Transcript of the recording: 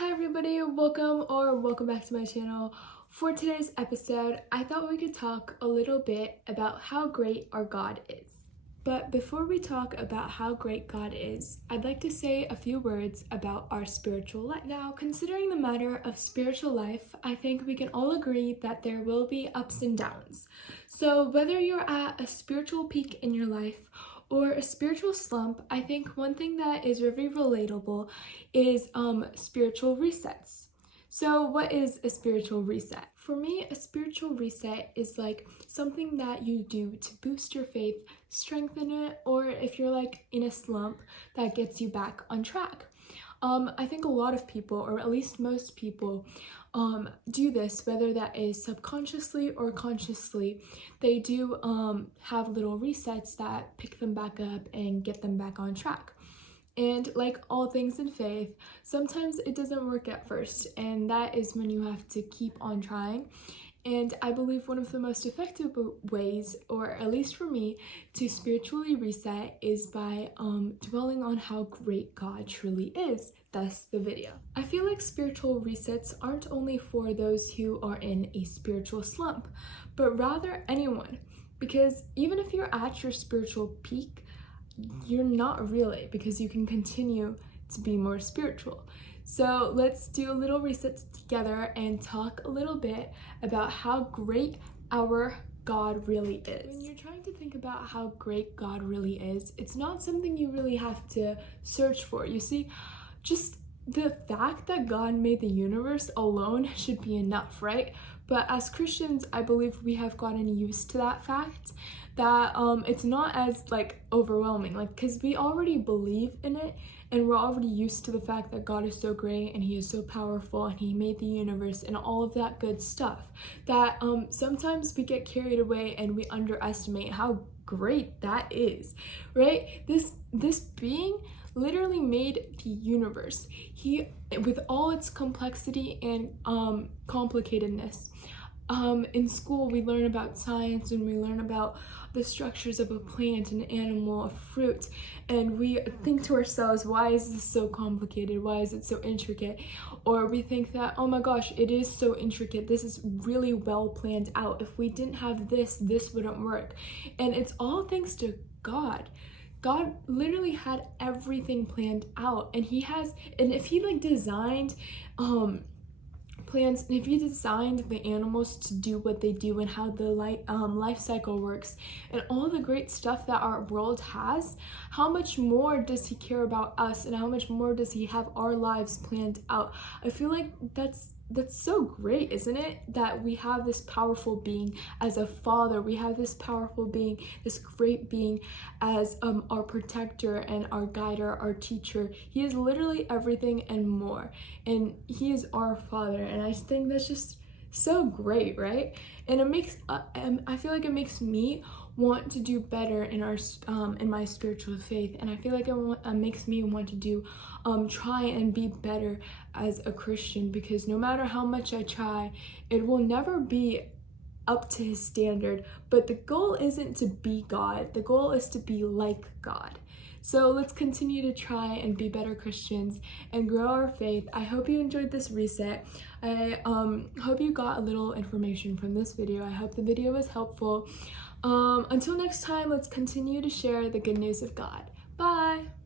Hi everybody, welcome back to my channel. For today's episode, I thought we could talk a little bit about how great our God is. But before we talk about how great God is, I'd like to say a few words about our spiritual life. Now, considering the matter of spiritual life, I think we can all agree that there will be ups and downs. So whether you're at a spiritual peak in your life or a spiritual slump, I think one thing that is very relatable is spiritual resets. So what is a spiritual reset? For me, a spiritual reset is like something that you do to boost your faith, strengthen it, or if you're like in a slump, that gets you back on track. I think a lot of people, or at least most people, do this, whether that is subconsciously or consciously. They do have little resets that pick them back up and get them back on track. And like all things in faith, sometimes it doesn't work at first, and that is when you have to keep on trying. And I believe one of the most effective ways, or at least for me, to spiritually reset is by dwelling on how great God truly is, thus the video. I feel like spiritual resets aren't only for those who are in a spiritual slump, but rather anyone. Because even if you're at your spiritual peak, you're not really, because you can continue to be more spiritual. So let's do a little reset together and talk a little bit about how great our God really is. When you're trying to think about how great God really is, it's not something you really have to search for. You see, just the fact that God made the universe alone should be enough, right? But as Christians, I believe we have gotten used to that fact, that it's not as like overwhelming, like, because we already believe in it and we're already used to the fact that God is so great and he is so powerful and he made the universe and all of that good stuff, that sometimes we get carried away and we underestimate how great that is, right? This being literally made the universe. He, with all its complexity and complicatedness. In school we learn about science and we learn about the structures of a plant, an animal, a fruit, and we think to ourselves, why is this so complicated? Why is it so intricate? Or we think that, oh my gosh, it is so intricate. This is really well planned out. If we didn't have this, this wouldn't work. And it's all thanks to God. God literally had everything planned out, and if he like designed plants, and if he designed the animals to do what they do and how the life cycle works and all the great stuff that our world has, how much more does he care about us and how much more does he have our lives planned out? I feel like that's so great, isn't it? That we have this powerful being as a father, we have this powerful being, this great being as our protector and our guider, our teacher. He is literally everything and more, and he is our father, and I think that's just so great, right? And it makes I feel like it makes me want to do better in my spiritual faith, and I feel like it makes me want to do try and be better as a Christian, because no matter how much I try, it will never be up to his standard. But the goal isn't to be God, the goal is to be like God. So let's continue to try and be better Christians and grow our faith. I hope you enjoyed this reset. I hope you got a little information from this video. I hope the video was helpful. Until next time, let's continue to share the good news of God. Bye!